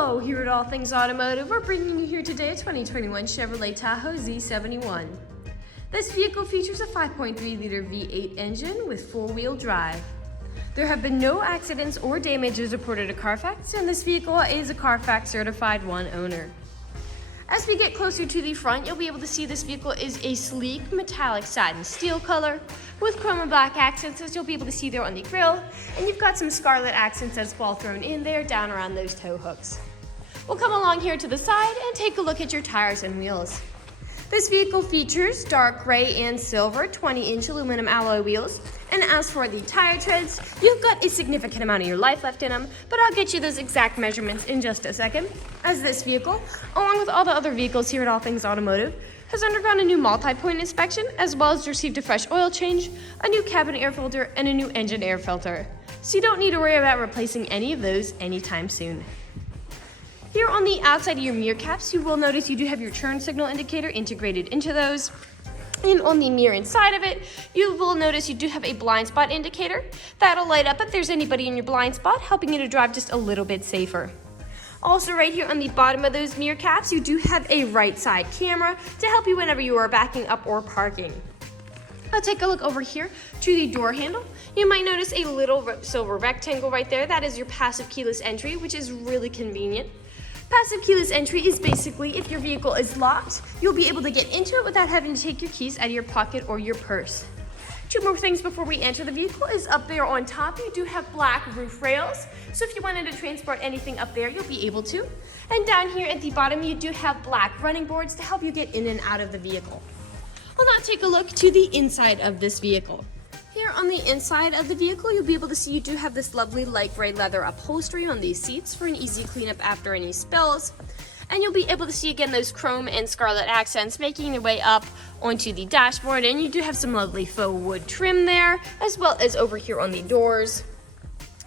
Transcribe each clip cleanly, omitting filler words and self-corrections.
Hello, here at All Things Automotive, we're bringing you here today a 2021 Chevrolet Tahoe Z71. This vehicle features a 5.3-liter V8 engine with four-wheel drive. There have been no accidents or damages reported to CARFAX, and this vehicle is a CARFAX certified one owner. As we get closer to the front, you'll be able to see this vehicle is a sleek metallic satin steel color with chrome and black accents, as you'll be able to see there on the grille, and you've got some scarlet accents as well thrown in there down around those tow hooks. We'll come along here to the side and take a look at your tires and wheels. This vehicle features dark gray and silver 20-inch aluminum alloy wheels, and as for the tire treads, you've got a significant amount of your life left in them, but I'll get you those exact measurements in just a second, as this vehicle, along with all the other vehicles here at All Things Automotive, has undergone a new multi-point inspection, as well as received a fresh oil change, a new cabin air filter, and a new engine air filter. So you don't need to worry about replacing any of those anytime soon. Here on the outside of your mirror caps, you will notice you do have your turn signal indicator integrated into those. And on the mirror inside of it, you will notice you do have a blind spot indicator. That'll light up if there's anybody in your blind spot, helping you to drive just a little bit safer. Also right here on the bottom of those mirror caps, you do have a right side camera to help you whenever you are backing up or parking. I'll take a look over here to the door handle. You might notice a little silver rectangle right there. That is your passive keyless entry, which is really convenient. Passive keyless entry is basically if your vehicle is locked, you'll be able to get into it without having to take your keys out of your pocket or your purse. Two more things before we enter the vehicle is up there on top, you do have black roof rails. So if you wanted to transport anything up there, you'll be able to. And down here at the bottom, you do have black running boards to help you get in and out of the vehicle. We'll now take a look to the inside of this vehicle. Here on the inside of the vehicle, you'll be able to see you do have this lovely light gray leather upholstery on these seats for an easy cleanup after any spills. And you'll be able to see again those chrome and scarlet accents making their way up onto the dashboard, and you do have some lovely faux wood trim there, as well as over here on the doors.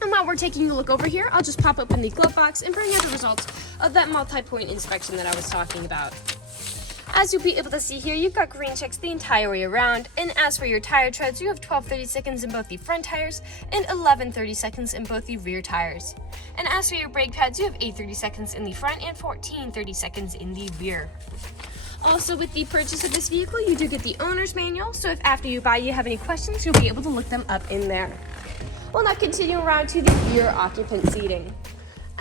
And while we're taking a look over here, I'll just pop open the glove box and bring you the results of that multi-point inspection that I was talking about. As you'll be able to see here, you've got green checks the entire way around, and as for your tire treads, you have 12 30-seconds in both the front tires and 11 30-seconds in both the rear tires. And as for your brake pads, you have 8 30-seconds in the front and 14 30-seconds in the rear. Also, with the purchase of this vehicle, you do get the owner's manual, so if after you buy you have any questions, you'll be able to look them up in there. We'll now continue around to the rear occupant seating.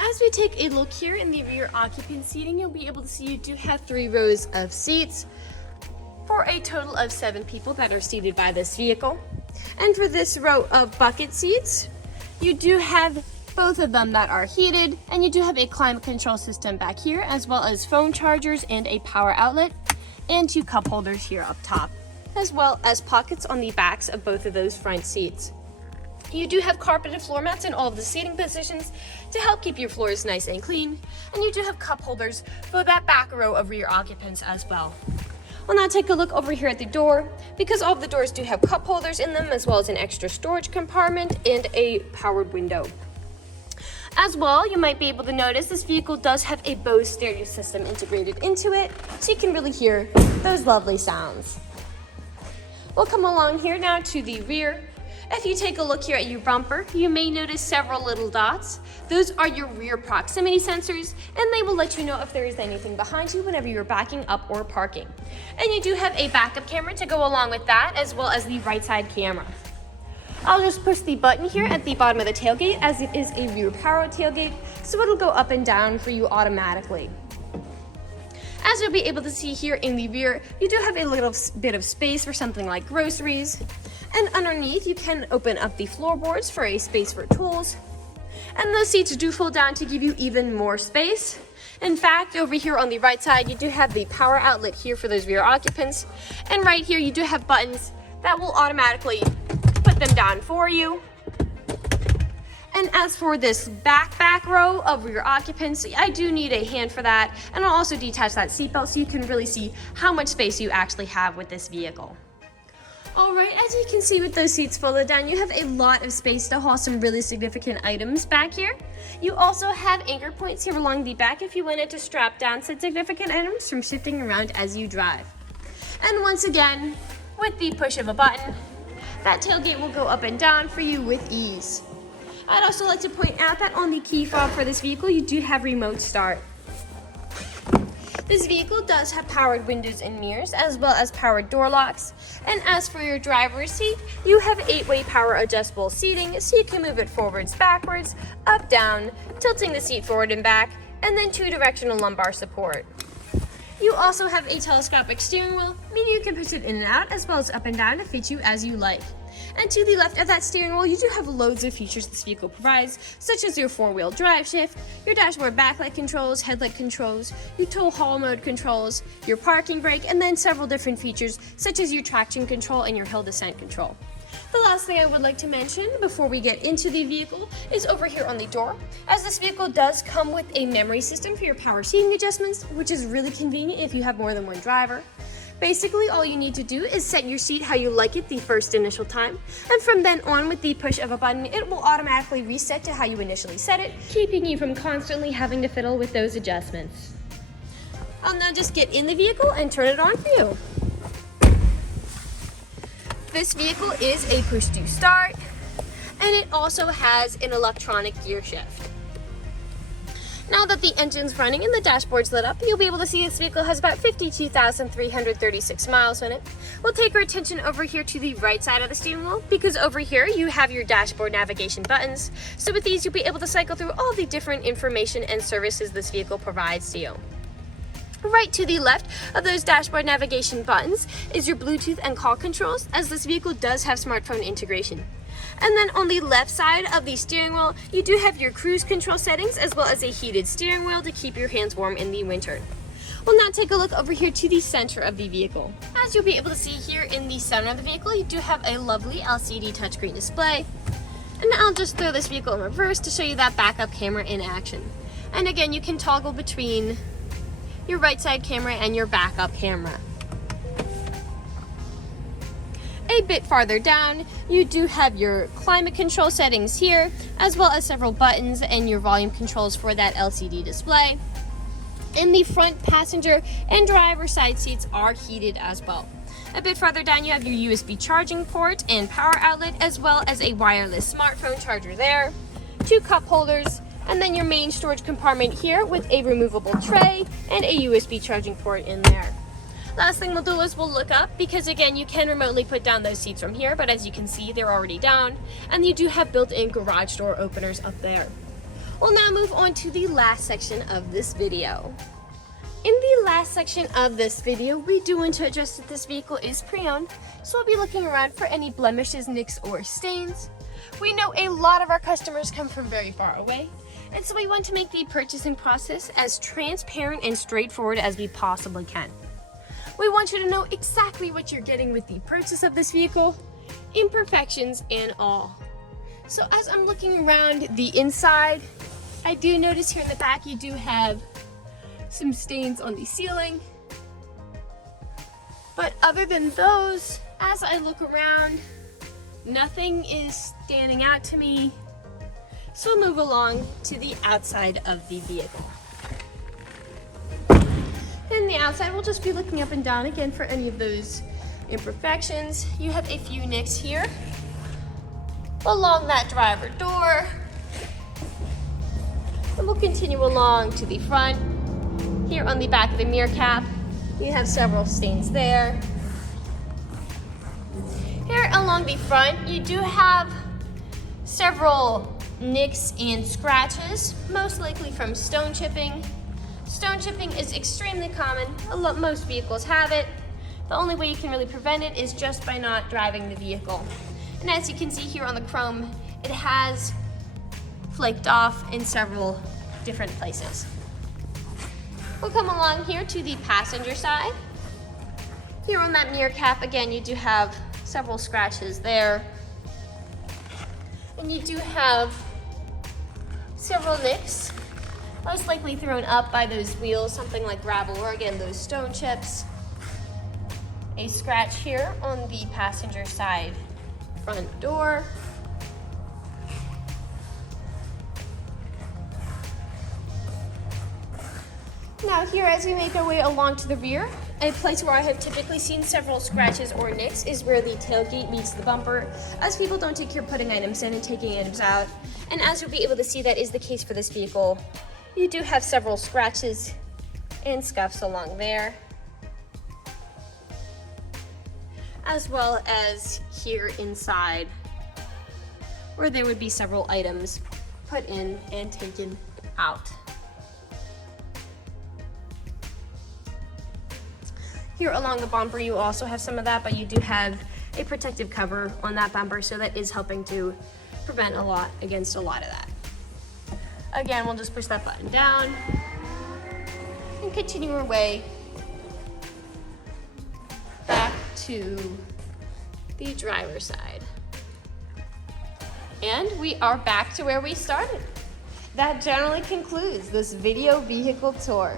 As we take a look here in the rear occupant seating, you'll be able to see you do have 3 rows of seats for a total of 7 people that are seated by this vehicle. And for this row of bucket seats, you do have both of them that are heated, and you do have a climate control system back here, as well as phone chargers and a power outlet, and 2 cup holders here up top, as well as pockets on the backs of both of those front seats. You do have carpeted floor mats in all of the seating positions to help keep your floors nice and clean, and you do have cup holders for that back row of rear occupants as well. We'll now take a look over here at the door, because all of the doors do have cup holders in them, as well as an extra storage compartment and a powered window. As well, you might be able to notice this vehicle does have a BOSE stereo system integrated into it, so you can really hear those lovely sounds. We'll come along here now to the rear. If you take a look here at your bumper, you may notice several little dots. Those are your rear proximity sensors, and they will let you know if there is anything behind you whenever you're backing up or parking. And you do have a backup camera to go along with that, as well as the right side camera. I'll just push the button here at the bottom of the tailgate, as it is a rear power tailgate, so it'll go up and down for you automatically. As you'll be able to see here in the rear, you do have a little bit of space for something like groceries. And underneath, you can open up the floorboards for a space for tools. And those seats do fold down to give you even more space. In fact, over here on the right side, you do have the power outlet here for those rear occupants. And right here, you do have buttons that will automatically put them down for you. And as for this back row of rear occupants, I do need a hand for that. And I'll also detach that seatbelt so you can really see how much space you actually have with this vehicle. Alright, as you can see with those seats folded down, you have a lot of space to haul some really significant items back here. You also have anchor points here along the back if you wanted to strap down some significant items from shifting around as you drive. And once again, with the push of a button, that tailgate will go up and down for you with ease. I'd also like to point out that on the key fob for this vehicle, you do have remote start. This vehicle does have powered windows and mirrors, as well as powered door locks. And as for your driver's seat, you have 8-way power adjustable seating, so you can move it forwards, backwards, up, down, tilting the seat forward and back, and then 2-directional lumbar support. You also have a telescopic steering wheel, meaning you can push it in and out, as well as up and down to fit you as you like. And to the left of that steering wheel, you do have loads of features this vehicle provides, such as your 4-wheel drive shift, your dashboard backlight controls, headlight controls, your tow haul mode controls, your parking brake, and then several different features, such as your traction control and your hill descent control. The last thing I would like to mention before we get into the vehicle is over here on the door, as this vehicle does come with a memory system for your power seating adjustments, which is really convenient if you have more than one driver. Basically, all you need to do is set your seat how you like it the first initial time, and from then on, with the push of a button, it will automatically reset to how you initially set it, keeping you from constantly having to fiddle with those adjustments. I'll now just get in the vehicle and turn it on for you. This vehicle is a push to start, and it also has an electronic gear shift. Now that the engine's running and the dashboard's lit up, you'll be able to see this vehicle has about 52,336 miles on it. We'll take our attention over here to the right side of the steering wheel, because over here you have your dashboard navigation buttons. So with these, you'll be able to cycle through all the different information and services this vehicle provides to you. Right to the left of those dashboard navigation buttons is your Bluetooth and call controls, as this vehicle does have smartphone integration. And then on the left side of the steering wheel, you do have your cruise control settings, as well as a heated steering wheel to keep your hands warm in the winter. We'll now take a look over here to the center of the vehicle. As you'll be able to see here in the center of the vehicle, you do have a lovely LCD touchscreen display. And I'll just throw this vehicle in reverse to show you that backup camera in action. And again, you can toggle between your right side camera and your backup camera. A bit farther down, you do have your climate control settings here, as well as several buttons and your volume controls for that LCD display. In the front passenger and driver side seats are heated as well. A bit farther down, you have your USB charging port and power outlet, as well as a wireless smartphone charger there, 2 cup holders, and then your main storage compartment here with a removable tray and a USB charging port in there. Last thing we'll do is we'll look up, because again, you can remotely put down those seats from here, but as you can see, they're already down, and you do have built-in garage door openers up there. We'll now move on to the last section of this video. In the last section of this video, we do want to address that this vehicle is pre-owned, so we'll be looking around for any blemishes, nicks, or stains. We know a lot of our customers come from very far away, and so we want to make the purchasing process as transparent and straightforward as we possibly can. We want you to know exactly what you're getting with the purchase of this vehicle, imperfections and all. So as I'm looking around the inside, I do notice here in the back you do have some stains on the ceiling. But other than those, as I look around, nothing is standing out to me. So we'll move along to the outside of the vehicle. And the outside, we'll just be looking up and down again for any of those imperfections. You have a few nicks here along that driver door. And we'll continue along to the front. Here on the back of the mirror cap, you have several stains there. Here along the front, you do have several nicks and scratches, most likely from stone chipping. Stone chipping is extremely common. Most vehicles have it. The only way you can really prevent it is just by not driving the vehicle. And as you can see here on the chrome, it has flaked off in several different places. We'll come along here to the passenger side. Here on that mirror cap, again, you do have several scratches there. And you do have several nicks, most likely thrown up by those wheels, something like gravel or again, those stone chips. A scratch here on the passenger side front door. Now here, as we make our way along to the rear, a place where I have typically seen several scratches or nicks is where the tailgate meets the bumper, as people don't take care of putting items in and taking items out. And as you'll be able to see, that is the case for this vehicle. You do have several scratches and scuffs along there, as well as here inside, where there would be several items put in and taken out. Here along the bumper, you also have some of that, but you do have a protective cover on that bumper, so that is helping to prevent against a lot of that. Again, we'll just push that button down and continue our way back to the driver's side. And we are back to where we started. That generally concludes this video vehicle tour.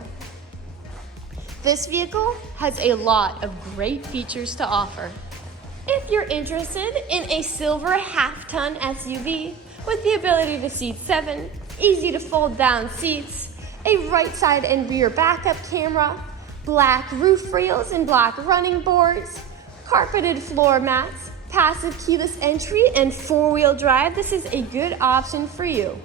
This vehicle has a lot of great features to offer. If you're interested in a silver half-ton SUV with the ability to seat 7, easy to fold down seats, a right side and rear backup camera, black roof rails and black running boards, carpeted floor mats, passive keyless entry, and 4-wheel drive, this is a good option for you.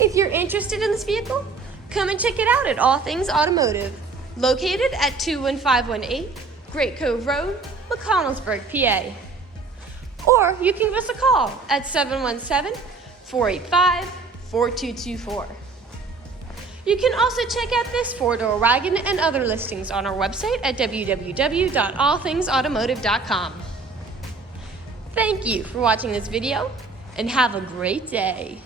If you're interested in this vehicle, come and check it out at All Things Automotive, located at 21518 Great Cove Road, McConnellsburg, PA. Or you can give us a call at 717-485-4224. You can also check out this 4-door wagon and other listings on our website at www.allthingsautomotive.com. Thank you for watching this video, and have a great day.